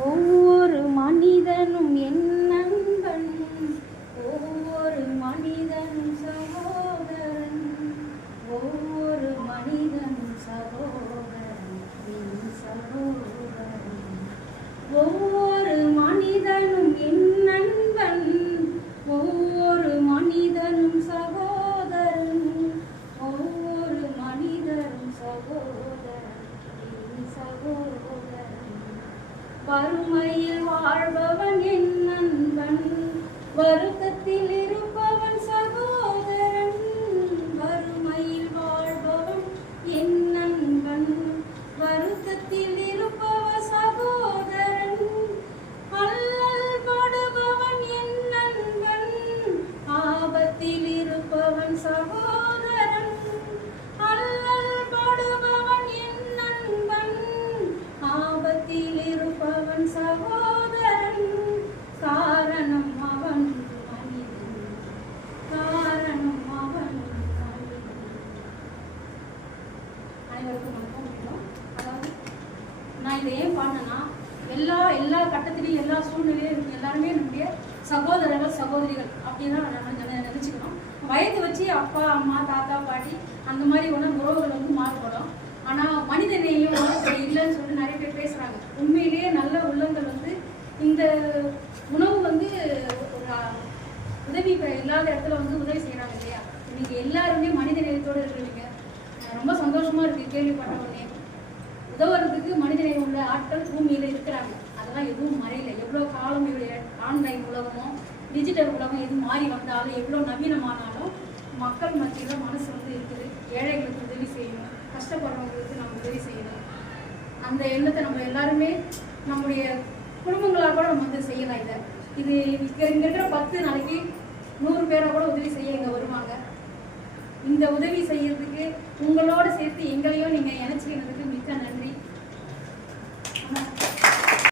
ஒவ்வொரு மனிதனும் என் நண்பன், ஒவ்வொரு மனிதனும் சகோதரன், ஒவ்வொரு மனிதனும் சகோதரன், என் சகோதரன். ஒவ்வொரு மனிதனும் என் நண்பன், ஒவ்வொரு மனிதனும் சகோதரன், ஒவ்வொரு மனிதனும் சகோதரன், என் சகோதரன். வறுமையில் வாழ்பவன் என் நண்பன், வருத்தத்தில் இருப்பவன் சகோதரன். வறுமையில் வாழ்பவன் என் நண்பன், வருத்தத்தில் இருப்பவன் சகோதரன். அல்லல் படுபவன் என் நண்பன், ஆபத்தில் இருப்பவன் சகோதரன். அல்லல் படுபவன் என் நண்பன், ஆபத்தில் இருப்பவன் சகோதரன். காரணம் அவன் மனிதன், காரணம் அவன் மனிதன். அனைவருக்கும் வணக்கம். அதாவது நான் இதை ஏன் பாடினேன்னா, எல்லா கட்டத்திலையும் எல்லா சூழ்நிலையும் எல்லாருமே நம்முடைய சகோதரர்கள் சகோதரிகள் அப்படின்னு தான் நம்ம நினச்சிக்கணும். வயது வச்சு அப்பா அம்மா தாத்தா பாட்டி அந்த மாதிரி உறவுகள் மாறுபடும். ஆனால் மனிதநேயம் இல்லைன்னு சொல்லி நிறைய பேர் பேசுகிறாங்க. உண்மையிலேயே நல்ல உள்ளங்கள் இந்த உணவு ஒரு உதவி இல்லாத இடத்துல உதவி செய்கிறாங்க இல்லையா. இன்னைக்கு எல்லாருமே மனித நேயத்தோடு இருக்கிறீங்க. ரொம்ப சந்தோஷமாக இருக்குது கேள்விப்பட்ட உடனே. உதவுறதுக்கு மனிதநேயம் உள்ள ஆட்கள் பூமியில் இருக்கிறாங்க. அதெல்லாம் எதுவும் மறையல. எவ்வளோ காலம் ஆன்லைன் உலகமும் டிஜிட்டல் உலகம் எது மாறி வந்தாலும் எவ்வளோ நவீனமானாலும் மக்கள் மத்தியில் மனசு இருக்குது. ஏழைகளுக்கு உதவி செய்யணும், கஷ்டப்படுறவங்களுக்கு நம்ம உதவி செய்யணும். அந்த எண்ணத்தை நம்ம எல்லாருமே நம்முடைய குடும்பங்களாக கூட நம்ம செய்யலாம். இது இங்கே இருக்கிற 10 நாளைக்கு 100 பேரை கூட உதவி செய்ய இங்கே வருவாங்க. இந்த உதவி செய்யறதுக்கு உங்களோட சேர்த்து எங்களையும் நீங்கள்